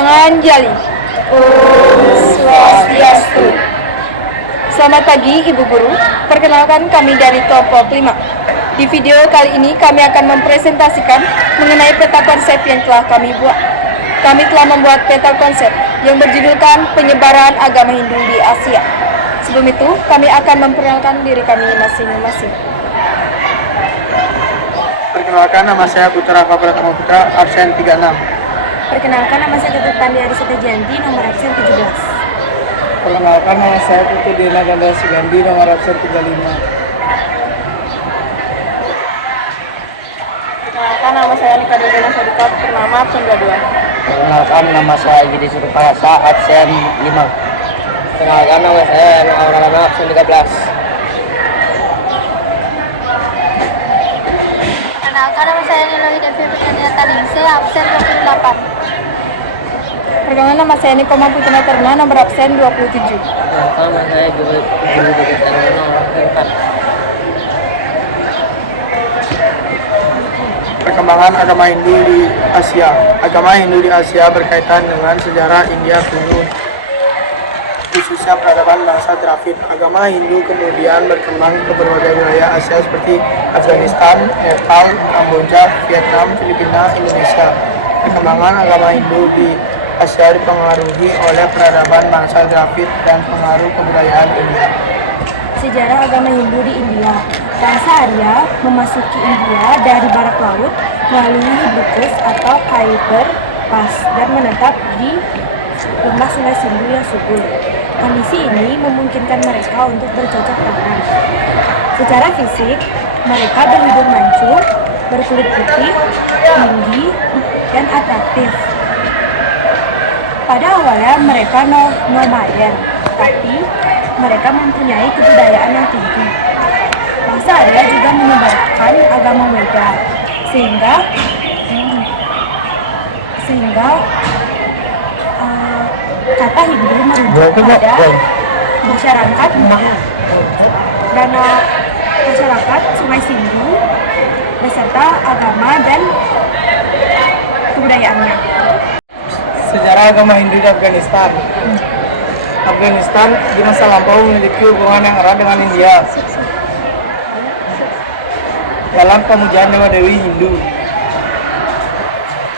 Panganjali. Om Swastiastu. Selamat pagi Ibu Guru, perkenalkan kami dari kelompok 5. Di video kali ini kami akan mempresentasikan mengenai peta konsep yang telah kami buat. Kami telah membuat peta konsep yang berjudulkan penyebaran agama Hindu di Asia. Sebelum itu, kami akan memperkenalkan diri kami masing-masing. Perkenalkan, nama saya Putra Pratama Putra, absen 36. Perkenalkan, nama saya Ketut Pandi Arisita Janti, nomor absen 17. Perkenalkan, nama saya Putu Dina Ganda Sugandi, nomor absen 35. Perkenalkan, nama saya Nika Dodana Sadika, Purnama, absen 22. Perkenalkan, nama saya Gidi Surupayasa, absen 5. Perkenalkan, nama saya Aurana, absen 13. Perkenalkan, nama saya Nilohi Devi Putraniyata Ningsih, absen 28. Perkenalkan, nama saya Nikoma Putuna Terna, nomor absen 27. Perkenalkan, nama saya Guru Dewi Taruna, nomor absen 4. Perkembangan agama Hindu di Asia. Agama Hindu di Asia berkaitan dengan sejarah India kuno, khususnya peradaban bangsa Dravid. Agama Hindu kemudian berkembang ke berbagai wilayah Asia seperti Afghanistan, Nepal, Kamboja, Vietnam, Filipina, Indonesia. Perkembangan agama Hindu di Asia dipengaruhi oleh peradaban bangsa Dravid dan pengaruh kebudayaan India. Sejarah agama Hindu di India. Bangsa Arya memasuki India dari barat laut melalui Hibiscus atau Khyber Pass dan menetap di lembah Sungai Sindhu yang subur. Kondisi ini memungkinkan mereka untuk bercocok tanam. Secara fisik, mereka berhidung mancung, berkulit putih, tinggi, dan atraktif. Pada awalnya mereka nomaden, tapi mereka mempunyai kebudayaan yang tinggi. Bangsa Arya juga menyebarkan agama Weda, sehingga kata Hindu merujuk pada masyarakat Sungai Sindhu beserta agama dan kebudayaannya. Sejarah agama Hindu di Afghanistan. Afghanistan di masa lampau memiliki hubungan yang erat dengan India dalam pemujaan Dewa Dewi Hindu.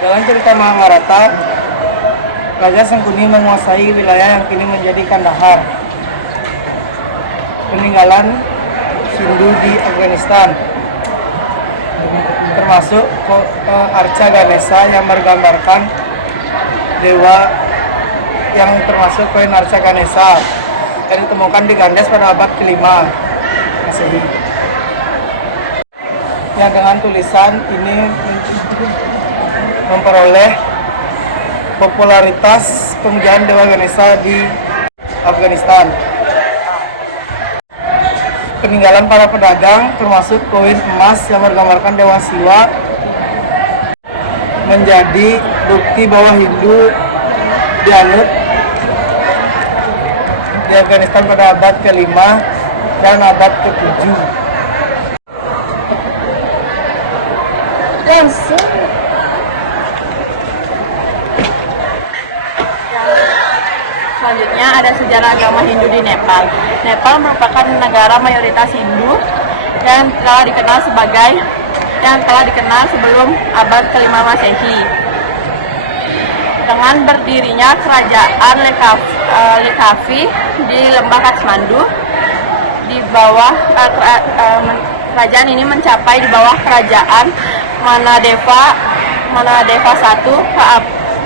Dalam cerita Mahabharata, Raja Sangkuni menguasai wilayah yang kini menjadi Kandahar. Peninggalan Hindu di Afghanistan termasuk arca Ganesha yang menggambarkan dewa yang termasuk koin arca Ganesha yang ditemukan di Gandes pada abad ke-5 Masehi. Yang dengan tulisan ini memperoleh popularitas pemujaan dewa Ganesha di Afghanistan. Peninggalan para pedagang termasuk koin emas yang menggambarkan dewa Siwa menjadi bukti bahwa Hindu dianut di Afghanistan pada abad ke-5 dan abad ke-7. Selanjutnya ada sejarah agama Hindu di Nepal. Nepal merupakan negara mayoritas Hindu yang telah dikenal sebelum abad ke-5 Masehi. Dengan berdirinya kerajaan Lekavi di lembah Kathmandu, di bawah kerajaan ini mencapai di bawah kerajaan Manadeva I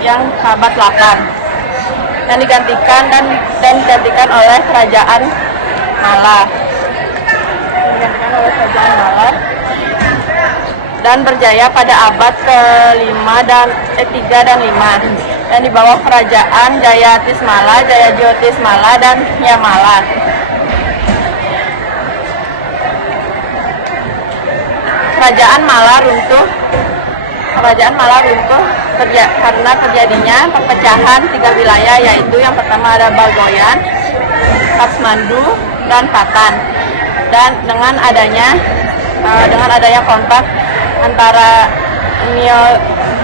yang abad 8 yang digantikan oleh kerajaan Mala. Dan berjaya pada abad ke-3 dan 5 dan di bawah kerajaan Jayatismala, Jayajyotismala dan Yamala. Kerajaan Mala runtuh karena terjadinya perpecahan 3 wilayah, yaitu yang pertama ada Balgoyan, Kathmandu, dan Patan. Dan dengan adanya kontak antara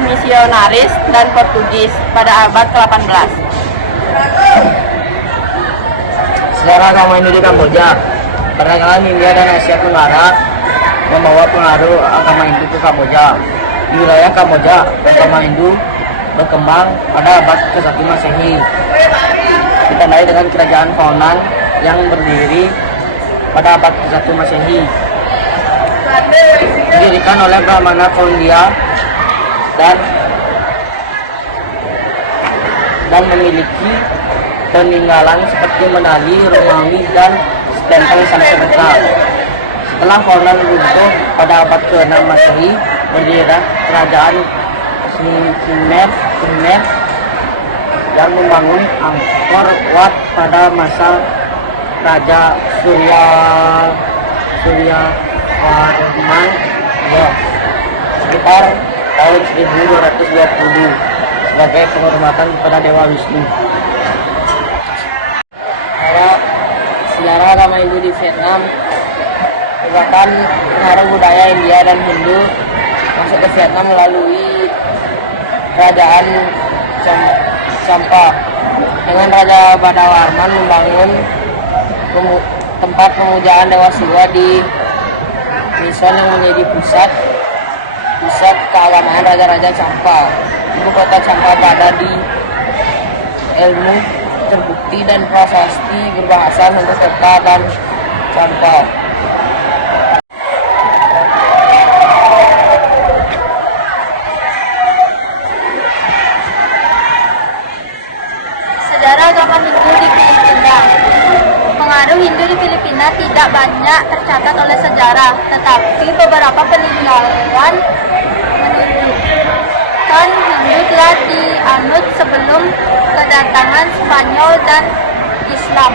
misionaris dan Portugis pada abad ke-18. Sejarah agama Hindu di Kamboja. Perdagangan India dan Asia Tenggara membawa pengaruh agama Hindu ke Kamboja. Di wilayah Kamboja, agama Hindu berkembang pada abad ke-1 Masehi. Ditandai dengan kerajaan Funan yang berdiri pada abad ke-1 Masehi. Didirikan oleh Brahmana Kondia dan memiliki peninggalan seperti menali, Romawi, dan stempel Sanskerta. Setelah Funan runtuh pada abad ke-6 Masehi, berdirilah kerajaan Khmer yang membangun Angkor Wat pada masa Raja Surya Varman ya, sekitar tahun 1220 sebagai penghormatan kepada Dewa Wisnu. Sejarah agama Hindu di Vietnam merupakan pengaruh budaya India dan Hindu masuk ke Vietnam melalui kerajaan Champa dengan Raja Badawarman membangun tempat pemujaan Dewa Siwa di Mison yang menjadi pusat keagamaan Raja-Raja Champa. Ibu kota Champa berada di ilmu terbukti dan prasasti berbahasa Sanskerta dan Champa. Sejarah agama Hindu di Filipina. Pengaruh Hindu di Filipina tidak banyak tercatat oleh sejarah, tetapi beberapa peninggalan menunjukkan Hindu telah dianut sebelum kedatangan Spanyol dan Islam.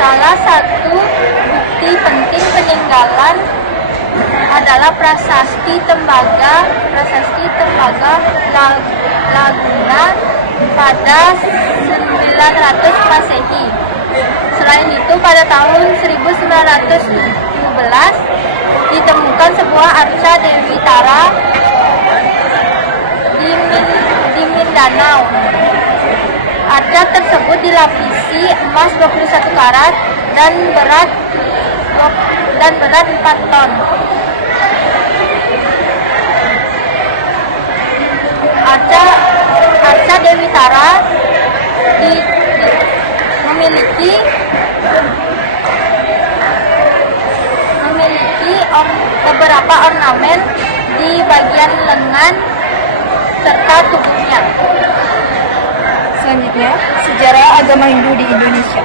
Salah satu bukti penting peninggalan adalah prasasti Tembaga Laguna pada 900 Masehi. Selain itu, pada tahun 1917 ditemukan sebuah arca Dewi Tara di Mindanao. Arca tersebut dilapisi emas 21 karat dan berat 4 ton. Arca Dewi Tara memiliki beberapa ornamen di bagian lengan serta tubuhnya. Selanjutnya, sejarah agama Hindu di Indonesia.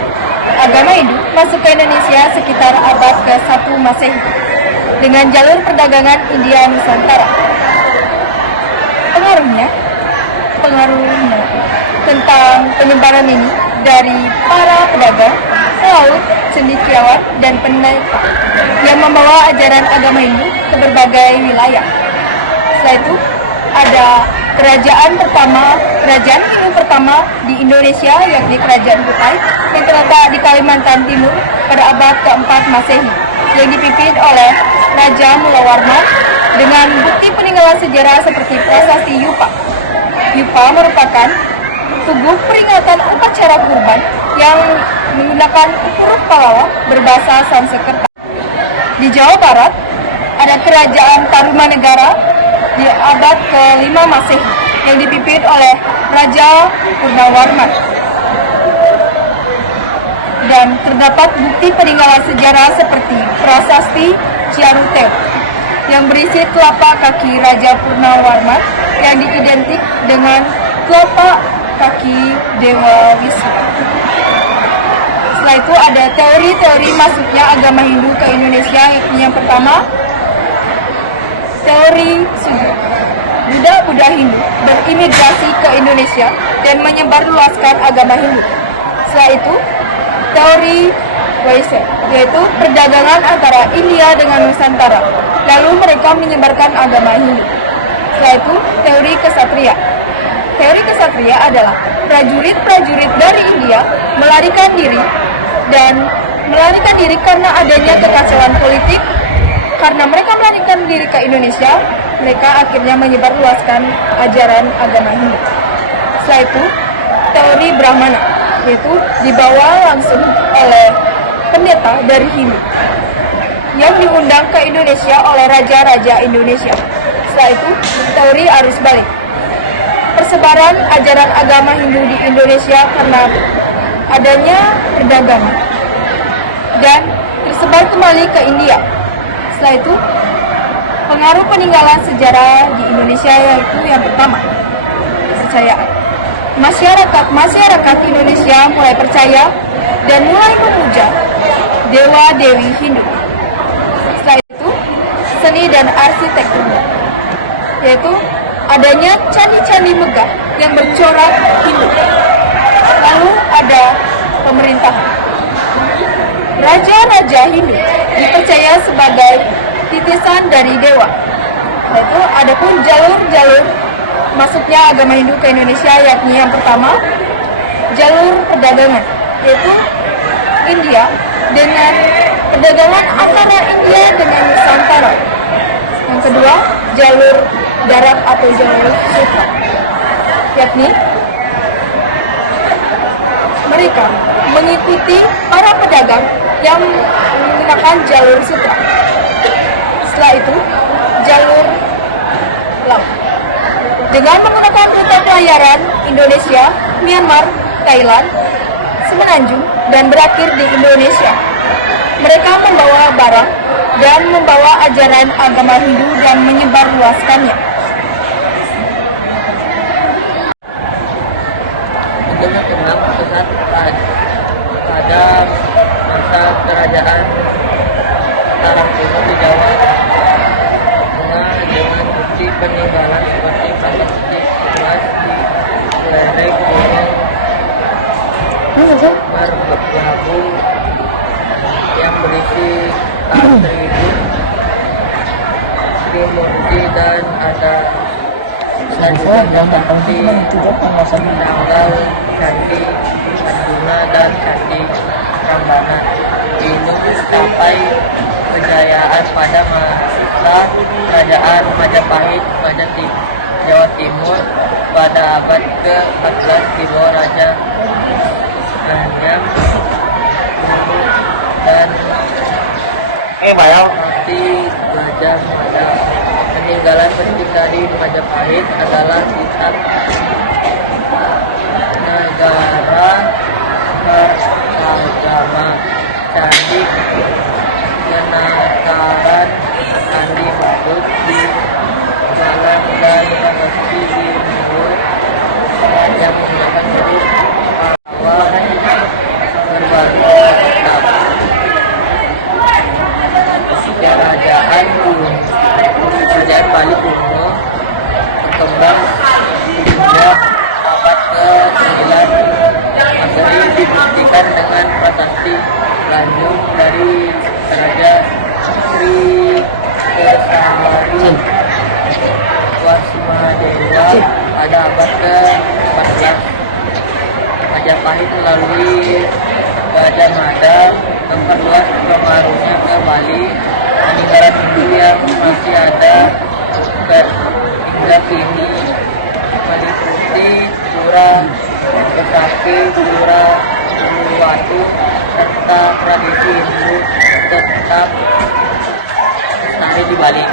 Agama Hindu masuk ke Indonesia sekitar abad ke-1 Masehi dengan jalur perdagangan India Nusantara. Pengaruhnya tentang penyebaran ini dari para pedagang, pelaut, cendekiawan, dan pendeta yang membawa ajaran agama Hindu ke berbagai wilayah. Setelah itu, ada kerajaan Hindu pertama di Indonesia, yakni Kerajaan Kutai, yang terletak di Kalimantan Timur pada abad ke-4 Masehi, yang dipimpin oleh Raja Mulawarman dengan bukti peninggalan sejarah seperti prasasti Yupa. Yupa merupakan tugu peringatan upacara kurban yang menggunakan huruf Pallawa berbahasa Sanskerta. Di Jawa Barat, ada Kerajaan Tarumanegara di abad ke-5 Masehi yang dipimpin oleh Raja Purnawarman. Dan terdapat bukti peninggalan sejarah seperti prasasti Ciaruteu yang berisi telapak kaki Raja Purnawarman yang diidentik dengan telapak kaki Dewa Wisnu. Setelah itu ada teori-teori masuknya agama Hindu ke Indonesia, yakni yang pertama, teori Sugeng. Buddha Hindu berimigrasi ke Indonesia dan menyebarluaskan agama Hindu. Setelah itu, teori Waise, yaitu perdagangan antara India dengan Nusantara. Lalu mereka menyebarkan agama Hindu. Setelah itu, teori Ksatria. Teori Ksatria adalah prajurit-prajurit dari India melarikan diri dan melarikan diri karena adanya kekacauan politik. Karena mereka melarikan diri ke Indonesia, mereka akhirnya menyebarluaskan ajaran agama Hindu. Setelah itu, teori Brahmana, yaitu dibawa langsung oleh pendeta dari Hindu yang diundang ke Indonesia oleh raja-raja Indonesia. Setelah itu, teori arus balik, persebaran ajaran agama Hindu di Indonesia karena adanya perdagangan dan tersebar kembali ke India. Setelah itu, pengaruh peninggalan sejarah di Indonesia yaitu yang pertama, kepercayaan. Masyarakat Indonesia mulai percaya dan mulai memuja dewa-dewi Hindu. Setelah itu, seni dan arsitektur, yaitu adanya candi-candi megah yang bercorak Hindu. Lalu ada pemerintahan. Raja-raja Hindu dipercaya sebagai titisan dari dewa. Yaitu adapun jalur-jalur masuknya agama Hindu ke Indonesia, yakni yang pertama, jalur perdagangan, yaitu India dengan perdagangan antara India dengan Nusantara. Yang kedua, jalur darat atau jalur sutra, yakni mereka mengikuti para pedagang yang menggunakan jalur sutra. Setelah itu, jalur laut dengan menggunakan rute pelayaran Indonesia, Myanmar, Thailand, Semenanjung, dan berakhir di Indonesia. Mereka membawa barang dan membawa ajaran agama Hindu dan menyebarluaskannya. Untuk mengenang pusat pada masa kerajaan Mataram kuno di Jawa dengan bukti peninggalan seperti prasasti kelas di lereng gunung Merbabu yang berisi atribut Trimurti dan ada sajian seperti tanggal Candi Arjuna dan Candi Prambanan. Ini mencapai kejayaan pada masa kerajaan Majapahit pada Jawa Timur pada abad ke-14 di bawah Raja Ganyang dan Mati Gajah Mada. Peninggalan penting dari Majapahit adalah kitab negara agama, candi penangkaran, candi badut di jalan dan prasasti di mulut yang menggunakan huruf awal berbagai kitab. Kerajaan Bali kuno berkembang hingga abad ke-9 Masehi, dibuktikan dengan prasasti Lanjung dari Raja Sri Kesawari Wasmadewa pada abad ke-14. Majapahit melalui Gajah Mada memperluas pengaruhnya ke Bali. Peninggalan Hindu yang masih ada hingga kini meliputi Pura Besaki, Pura Uluwatu, serta tradisi Hindu tetap lestari di Bali.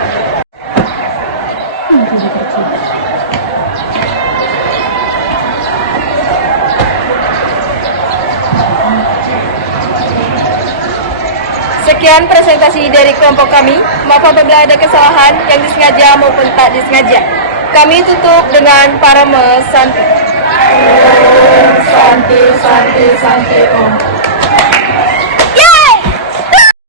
Sekian presentasi dari kelompok kami. Maaf apabila ada kesalahan yang disengaja maupun tak disengaja. Kami tutup dengan Parama Santi. Om Santi Santi Santi Om.